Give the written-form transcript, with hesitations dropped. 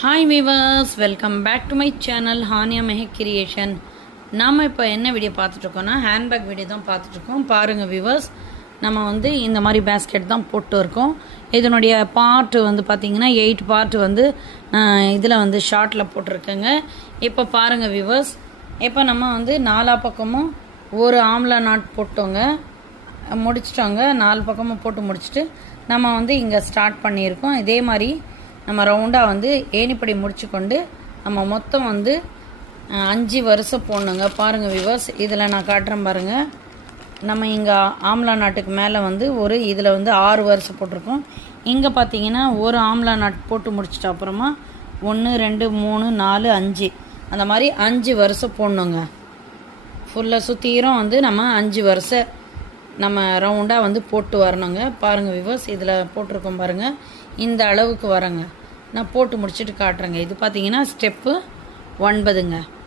Hi viewers, welcome back to my channel Haniya Mehak creation. நாம் இப்போ என்ன வீடியோ பார்த்துட்ருக்கோன்னா ஹேண்ட்பேக் வீடியோ தான் பார்த்துட்ருக்கோம். பாருங்கள் வீவர்ஸ், நம்ம இந்த மாதிரி பேஸ்கெட் தான் போட்டு இருக்கோம். இதனுடைய பார்ட்டு பார்த்திங்கன்னா 8 பார்ட்டு இதில் ஷார்ட்டில் போட்டிருக்கேங்க. இப்போ பாருங்கள் வீவர்ஸ், இப்போ நம்ம நாலா பக்கமும் ஒரு ஆம்லா நாட் போட்டோங்க, முடிச்சிட்டோங்க. 4 பக்கமும் போட்டு முடிச்சுட்டு நம்ம இங்கே ஸ்டார்ட் பண்ணியிருக்கோம். இதே மாதிரி நம்ம ரவுண்டாக ஏணிப்படி முடிச்சு கொண்டு நம்ம மொத்தம் 5 வரிசை போடணுங்க. பாருங்கள் விவர்ஸ், இதில் நான் காட்டுறேன் பாருங்கள். நம்ம இங்கே ஆம்லா நாட்டுக்கு மேலே ஒரு இதில் 6 வரிசை போட்டிருக்கோம். இங்கே பார்த்தீங்கன்னா ஒரு ஆம்லா நாட் போட்டு முடிச்சிட்ட அப்புறமா 1 2 3 4 5 அந்த மாதிரி 5 வரிசை போடணுங்க. ஃபுல்லாக சுற்றிரும் நம்ம 5 வரிசை நம்ம ரவுண்டாக போட்டு வரணுங்க. பாருங்கள் விவர்ஸ், இதில் போட்டிருக்கோம் பாருங்கள், இந்த அளவுக்கு வரங்க. நான் போட்டு முடிச்சுட்டு காட்டுறேங்க. இது பார்த்தீங்கன்னா ஸ்டெப்பு 9ங்க.